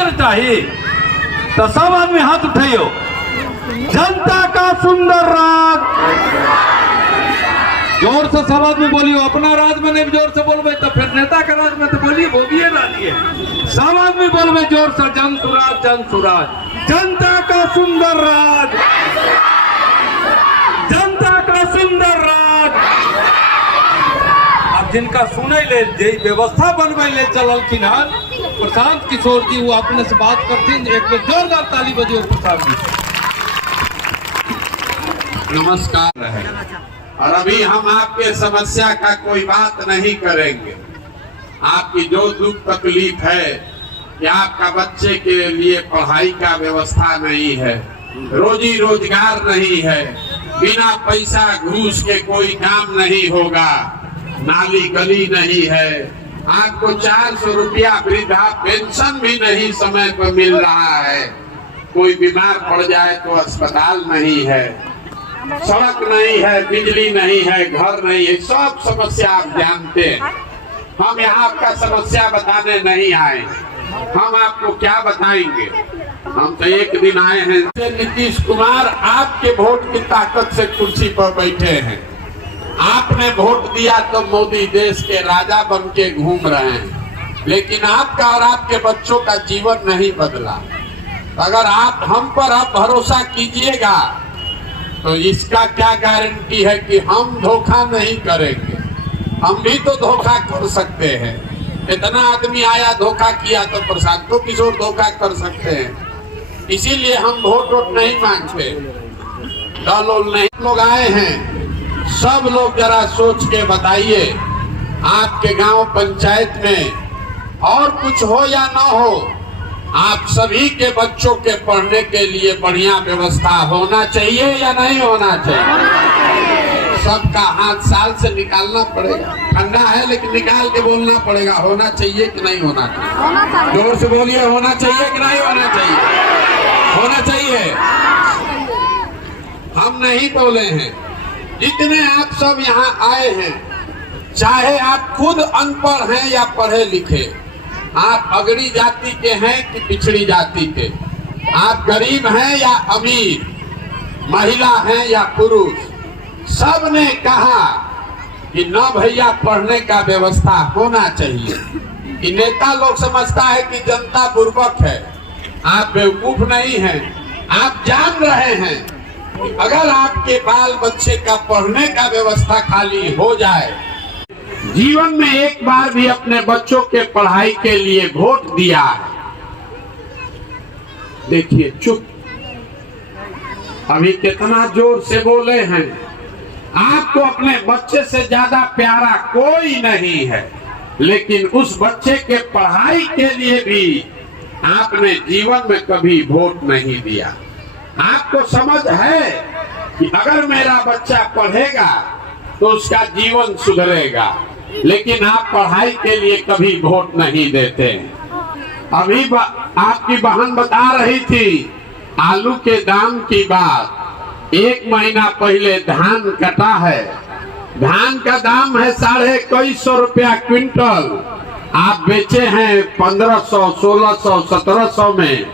करे चाहिए तो सब आदमी हाथ उठाइयो। जनता का सुंदर राज, जोर से सब आदमी बोलियो। अपना राज में नहीं जोर से बोलबे तो फिर नेता के राज में तो बोलिए भोगिए राजिए। सब आदमी बोलबे जोर से, जन सुराज जन सुराज, जनता का सुंदर राज, जनता का सुंदर राज। अब जिनका सुने ले जे व्यवस्था बनवे ले चललखिन हन प्रशांत किशोर जी, वो अपने से बात करथिन। एक बेर जोरदार ताली बजियो प्रशांत जी। नमस्कार है। और अभी हम आपके समस्या का कोई बात नहीं करेंगे। आपकी जो दुख तकलीफ है कि आपका बच्चे के लिए पढ़ाई का व्यवस्था नहीं है, रोजी रोजगार नहीं है, बिना पैसा घूस के कोई काम नहीं होगा, नाली गली नहीं है, आपको 400 रुपया वृद्धा पेंशन भी नहीं समय पर मिल रहा है, कोई बीमार पड़ जाए तो अस्पताल नहीं है, सड़क नहीं है, बिजली नहीं है, घर नहीं है, सब समस्या आप जानते हैं। हम यहाँ आपका समस्या बताने नहीं आए। हम आपको क्या बताएंगे? हम तो एक दिन आए हैं। नीतीश कुमार आपके वोट की ताकत से कुर्सी पर बैठे हैं। आपने वोट दिया तो मोदी देश के राजा बन के घूम रहे हैं, लेकिन आपका और आपके बच्चों का जीवन नहीं बदला। अगर आप हम पर आप भरोसा कीजिएगा तो इसका क्या गारंटी है कि हम धोखा नहीं करेंगे? हम भी तो धोखा कर सकते हैं। इतना आदमी आया धोखा किया तो प्रशांत किशोर धोखा कर सकते हैं। इसीलिए हम वोट नहीं मांगते, दल नहीं। लोग आए हैं, सब लोग जरा सोच के बताइए, आपके गांव पंचायत में और कुछ हो या ना हो, आप सभी के बच्चों के पढ़ने के लिए बढ़िया व्यवस्था होना चाहिए या नहीं होना चाहिए? सबका हाथ साल से निकालना पड़ेगा। ठंडा है लेकिन निकाल के बोलना पड़ेगा, होना चाहिए कि नहीं होना चाहिए? जोर से बोलिए, होना चाहिए कि नहीं होना चाहिए? होना चाहिए। हम नहीं बोले हैं। जितने आप सब यहाँ आए हैं, चाहे आप खुद अनपढ़ हैं या पढ़े लिखे, आप अगड़ी जाति के हैं कि पिछड़ी जाति के, आप गरीब हैं या अमीर, महिला हैं या पुरुष, सब ने कहा कि न भैया पढ़ने का व्यवस्था होना चाहिए। कि नेता लोग समझता है कि जनता बुर्बक है। आप बेवकूफ नहीं हैं। आप जान रहे हैं कि अगर आपके बाल बच्चे का पढ़ने का व्यवस्था खाली हो जाए, जीवन में एक बार भी अपने बच्चों के पढ़ाई के लिए वोट दिया है। देखिए चुप, अभी कितना जोर से बोले हैं। आपको अपने बच्चे से ज्यादा प्यारा कोई नहीं है, लेकिन उस बच्चे के पढ़ाई के लिए भी आपने जीवन में कभी वोट नहीं दिया। आपको समझ है कि अगर मेरा बच्चा पढ़ेगा तो उसका जीवन सुधरेगा, लेकिन आप पढ़ाई के लिए कभी वोट नहीं देते। अभी आपकी बहन बता रही थी आलू के दाम की बात। 1 महीना पहले धान कटा है, धान का दाम है 2150 रुपया क्विंटल। आप बेचे हैं 1500, 1600, 1700 में।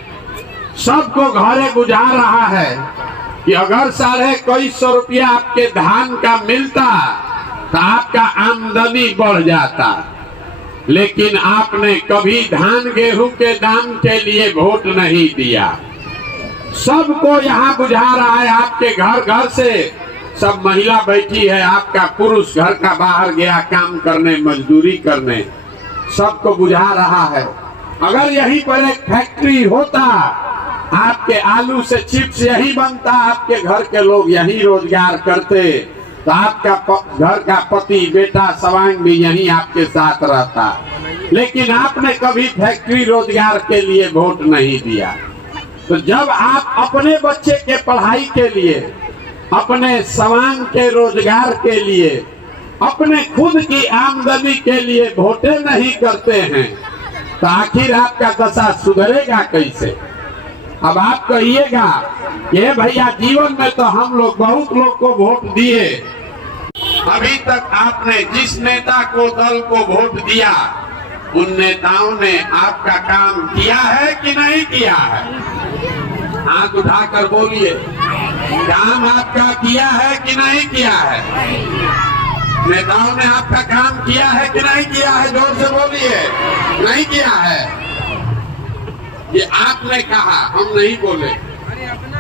सबको घरे गुजार रहा है कि अगर 2150 रुपया आपके धान का मिलता तो आपका आमदनी बढ़ जाता, लेकिन आपने कभी धान गेहूं के दाम के लिए वोट नहीं दिया। सबको यहाँ बुझा रहा है। आपके घर घर से सब महिला बैठी है, आपका पुरुष घर का बाहर गया काम करने, मजदूरी करने, सबको बुझा रहा है। अगर यहीं पर एक फैक्ट्री होता, आपके आलू से चिप्स यही बनता, आपके घर के लोग यही रोजगार करते, तो आपका घर का पति बेटा सवांग भी यहीं आपके साथ रहता। लेकिन आपने कभी फैक्ट्री रोजगार के लिए वोट नहीं दिया। तो जब आप अपने बच्चे के पढ़ाई के लिए, अपने सवांग के रोजगार के लिए, अपने खुद की आमदनी के लिए वोटे नहीं करते हैं, तो आखिर आपका दशा सुधरेगा कैसे? अब आप कहिएगा ये भैया जीवन में तो हम लोग बहुत लोग को वोट दिए, अभी तक आपने जिस नेता को दल को वोट दिया उन नेताओं ने आपका काम किया है कि नहीं किया है? हाथ उठाकर बोलिए, काम आपका किया है कि नहीं किया है? नेताओं ने आपका काम किया है कि नहीं किया है? जोर से बोलिए, नहीं किया है। ये आपने कहा, हम नहीं बोले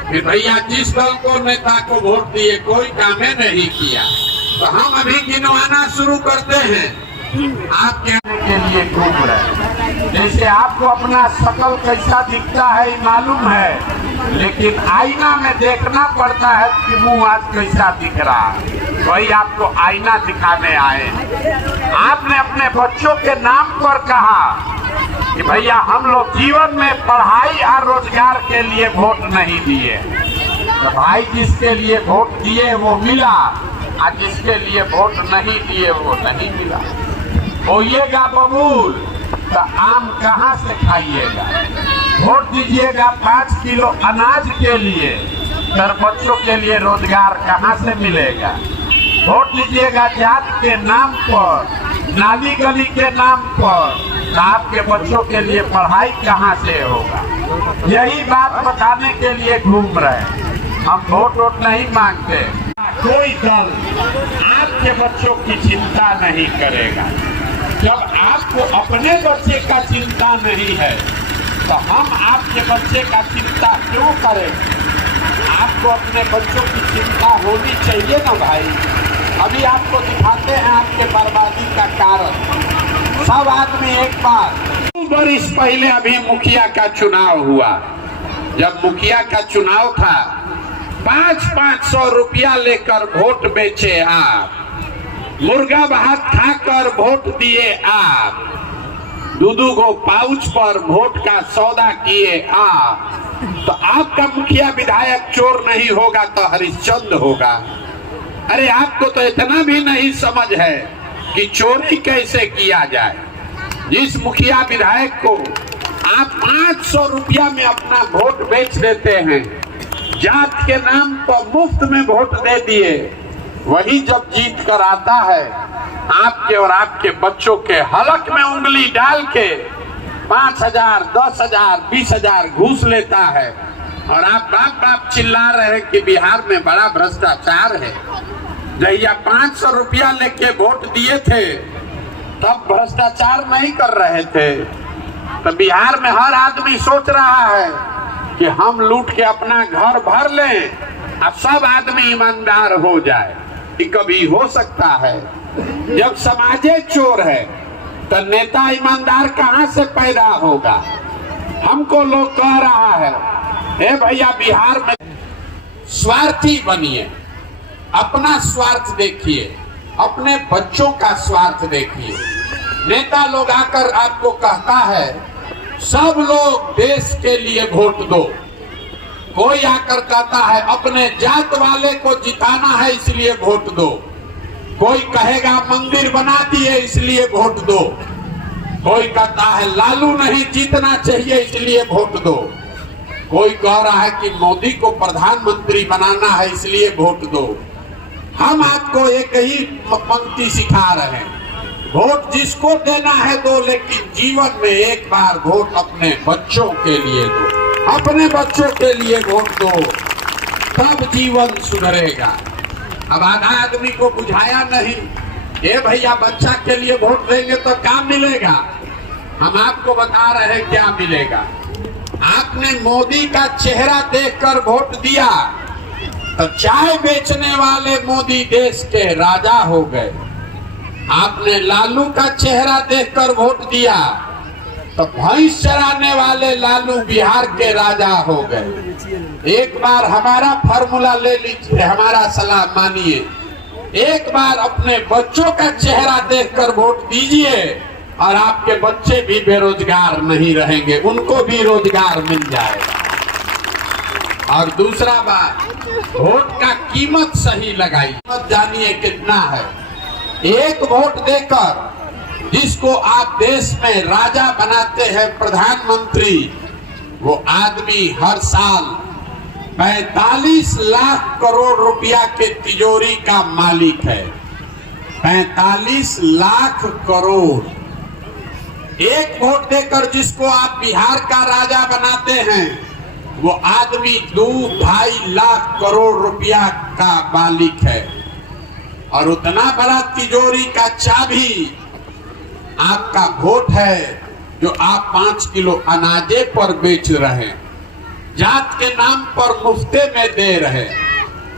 कि भैया जिस दल को नेता को वोट दिए कोई काम नहीं किया, तो हम अभी गिनवाना शुरू करते हैं। आपके के लिए घूम रहे, जैसे आपको अपना शकल कैसा दिखता है मालूम है, लेकिन आईना में देखना पड़ता है कि मुंह आज कैसा दिख रहा है। वही आपको आईना दिखाने आए। आपने अपने बच्चों के नाम पर कहा कि भैया हम लोग जीवन में पढ़ाई और रोजगार के लिए वोट नहीं दिए, तो भाई जिसके लिए वोट दिए वो मिला, और जिसके लिए वोट नहीं दिए वो नहीं मिला। बोइएगा बबूल तो आम कहाँ से खाइएगा? वोट दीजिएगा 5 किलो अनाज के लिए, तर बच्चों के लिए रोजगार कहाँ से मिलेगा? वोट दीजिएगा जात के नाम पर, नाली गली के नाम पर, तो आपके बच्चों के लिए पढ़ाई कहाँ से होगा? यही बात बताने के लिए घूम रहे। हम वोट नहीं मांगते। कोई दल आपके बच्चों की चिंता नहीं करेगा। जब आपको अपने बच्चे का चिंता नहीं है तो हम आपके बच्चे का चिंता क्यों करें? आपको अपने बच्चों की चिंता होनी चाहिए ना भाई। अभी आपको दिखाते हैं आपके बर्बादी का कारण। सब आदमी एक बार 2 वर्ष पहले अभी मुखिया का चुनाव हुआ। जब मुखिया का चुनाव था 500 रुपया लेकर वोट बेचे आप, मुर्गा भात खाकर वोट दिए आप, 2 गो पाउच पर वोट का सौदा किए आप, तो आपका मुखिया विधायक चोर नहीं होगा तो हरिश्चंद्र होगा। अरे आपको तो इतना भी नहीं समझ है कि चोरी कैसे किया जाए। जिस मुखिया विधायक को आप 500 रुपया में अपना वोट बेच देते हैं, जात के नाम पर मुफ्त में वोट दे दिए, वही जब जीत कर आता है आपके और आपके बच्चों के हलक में उंगली डाल के 5,000, 10,000, 20,000 घूस लेता है, और आप बाप बाप चिल्ला रहे हैं कि बिहार में बड़ा भ्रष्टाचार है। जहिया 500 रुपया लेके वोट दिए थे तब भ्रष्टाचार नहीं कर रहे थे। तो बिहार में हर आदमी सोच रहा है कि हम लूट के अपना घर भर लें और सब आदमी ईमानदार हो जाए। ये कभी हो सकता है? जब समाजे चोर है तो नेता ईमानदार कहाँ से पैदा होगा? हमको लोग कह रहा है, ए भैया बिहार में स्वार्थी बनिए, अपना स्वार्थ देखिए, अपने बच्चों का स्वार्थ देखिए। नेता लोग आकर आपको कहता है सब लोग देश के लिए वोट दो। कोई आकर कहता है अपने जात वाले को जिताना है इसलिए वोट दो। कोई कहेगा मंदिर बना दिए इसलिए वोट दो। कोई कहता है लालू नहीं जीतना चाहिए इसलिए वोट दो। कोई कह रहा है कि मोदी को प्रधानमंत्री बनाना है इसलिए वोट दो। हम आपको एक ही पंक्ति सिखा रहे हैं, वोट जिसको देना है दो, लेकिन जीवन में एक बार वोट अपने बच्चों के लिए दो। अपने बच्चों के लिए वोट दो, तब जीवन सुधरेगा। अब आधा आदमी को बुझाया नहीं, ये भैया बच्चा के लिए वोट देंगे तो क्या मिलेगा? हम आपको बता रहे हैं क्या मिलेगा। आपने मोदी का चेहरा देखकर वोट दिया तो चाय बेचने वाले मोदी देश के राजा हो गए। आपने लालू का चेहरा देखकर वोट दिया तो भैंस चराने वाले लालू बिहार के राजा हो गए। एक बार हमारा फॉर्मूला ले लीजिए, हमारा सलाह मानिए, एक बार अपने बच्चों का चेहरा देखकर वोट दीजिए और आपके बच्चे भी बेरोजगार नहीं रहेंगे, उनको भी रोजगार मिल जाएगा। और दूसरा बात, वोट का कीमत सही लगाइए। कीमत जानिए कितना है। एक वोट देकर जिसको आप देश में राजा बनाते हैं, प्रधानमंत्री, वो आदमी हर साल 45 लाख करोड़ रुपया के तिजोरी का मालिक है। 45 लाख करोड़। एक वोट देकर जिसको आप बिहार का राजा बनाते हैं, वो आदमी 2-2.5 लाख करोड़ रुपया का मालिक है। और उतना बड़ा तिजोरी का चाबी आपका वोट है, जो आप 5 किलो अनाजे पर बेच रहे, जात के नाम पर मुफ्ते में दे रहे।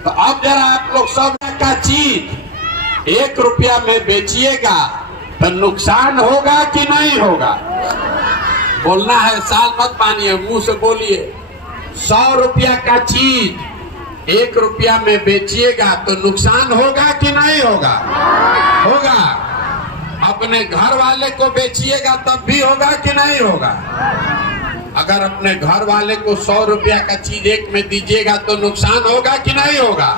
तो अब जरा आप लोग सब का चीज 1 रुपया में बेचिएगा तो नुकसान होगा कि नहीं होगा? बोलना है, साल मत मानिए, मुंह से बोलिए। 100 रुपया का चीज 1 रुपया में बेचिएगा तो नुकसान होगा कि नहीं होगा? होगा। अपने घर वाले को बेचिएगा तब भी होगा कि नहीं होगा? अगर अपने घर वाले को 100 रुपया का चीज 1 में दीजिएगा तो नुकसान होगा कि नहीं होगा?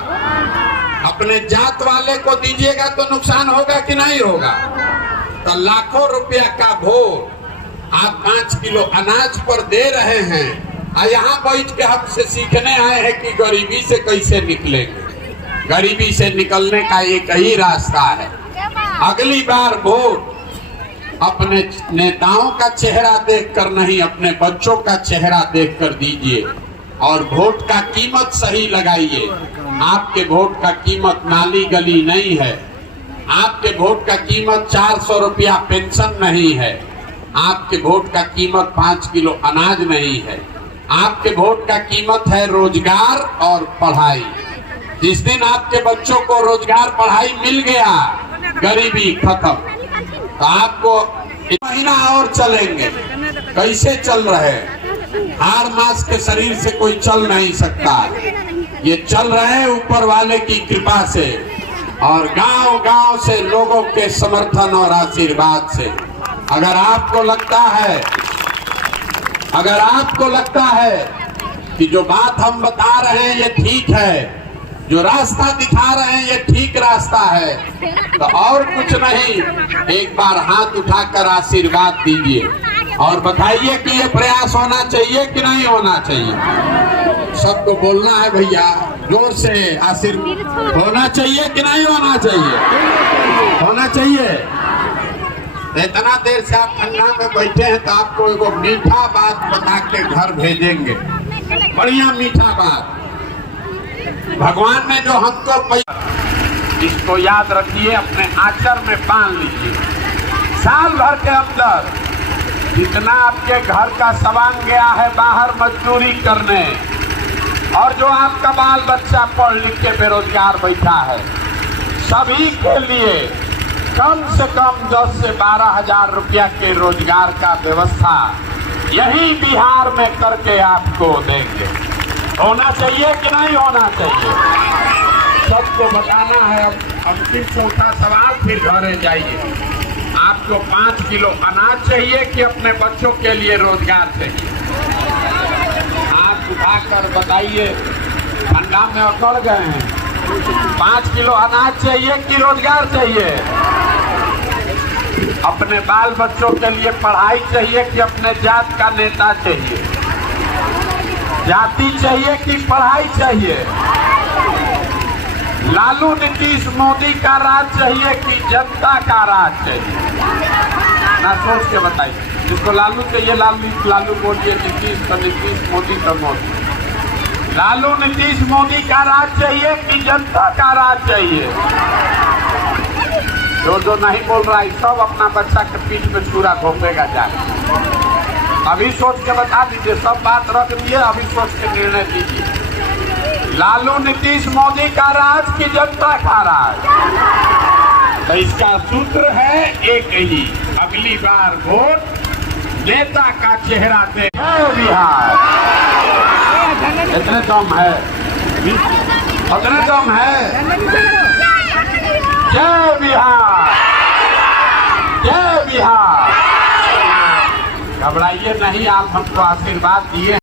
अपने जात वाले को दीजिएगा तो नुकसान होगा कि नहीं होगा? तो लाखों रुपया का वोट आप 5 किलो अनाज पर दे रहे हैं, और यहाँ बैठ के हमसे सीखने आए हैं कि गरीबी से कैसे निकलेंगे। गरीबी से निकलने का एक ही रास्ता है, अगली बार वोट अपने नेताओं का चेहरा देखकर नहीं, अपने बच्चों का चेहरा देखकर दीजिए, और वोट का कीमत सही लगाइए। आपके वोट का कीमत नाली गली नहीं है, आपके वोट का कीमत 400 रुपया पेंशन नहीं है, आपके वोट का कीमत 5 किलो अनाज नहीं है, आपके वोट का कीमत है रोजगार और पढ़ाई। जिस दिन आपके बच्चों को रोजगार पढ़ाई मिल गया, गरीबी खत्म। तो आपको 1 महीना और चलेंगे, कैसे चल रहे? हार मास के शरीर से कोई चल नहीं सकता, ये चल रहे हैं ऊपर वाले की कृपा से और गांव-गांव से लोगों के समर्थन और आशीर्वाद से। अगर आपको लगता है कि जो बात हम बता रहे हैं ये ठीक है, जो रास्ता दिखा रहे हैं ये ठीक रास्ता है, तो और कुछ नहीं, एक बार हाथ उठाकर आशीर्वाद दीजिए और बताइए कि ये प्रयास होना चाहिए कि नहीं होना चाहिए। सबको बोलना है भैया, जोर से आशीर्वाद होना चाहिए कि नहीं होना चाहिए? होना चाहिए। इतना देर से आप ठंडा में बैठे हैं तो आपको एगो मीठा बात बता के घर भेजेंगे, बढ़िया मीठा बात। भगवान ने जो हमको इसको याद रखिए, अपने आचर में बांध लीजिए। साल भर के अंदर जितना आपके घर का सामान गया है बाहर मजदूरी करने, और जो आपका बाल बच्चा पढ़ लिख के बेरोजगार बैठा है, सभी के लिए कम से कम 10 से 12 हजार रुपया के रोजगार का व्यवस्था यही बिहार में करके आपको देंगे। होना चाहिए कि नहीं होना चाहिए? सबको बताना है। अब अंतिम चौथा सवाल, फिर घरे जाइए। आपको 5 किलो अनाज चाहिए कि अपने बच्चों के लिए रोजगार चाहिए? हाथ उठाकर बताइए, ठंडा में अकड़ गए हैं। 5 किलो अनाज चाहिए कि रोजगार चाहिए? अपने बाल बच्चों के लिए पढ़ाई चाहिए कि अपने जात का नेता चाहिए? जाति चाहिए कि पढ़ाई चाहिए? लालू नीतीश मोदी का राज चाहिए कि जनता का राज चाहिए? ना सोच के बताइए। जिसको लालू चाहिए लालू बोलिए, नीतीश तो नीतीश, मोदी तो मोदी। लालू नीतीश मोदी का राज चाहिए कि जनता का राज चाहिए? जो नहीं बोल रहा है सब अपना बच्चा के पीठ में छुरा घोंपेगा जाए। अभी सोच के बता दीजिए, सब बात रख दिए, अभी सोच के निर्णय दीजिए। लालू नीतीश मोदी का राज की जनता का राज? तो इसका सूत्र है एक ही, अगली बार वोट नेता का चेहरा दे बिहार। इतने दम है, इतने दम है। जय बिहार, जय बिहार। घबराइए नहीं, आप हमको आशीर्वाद दिए।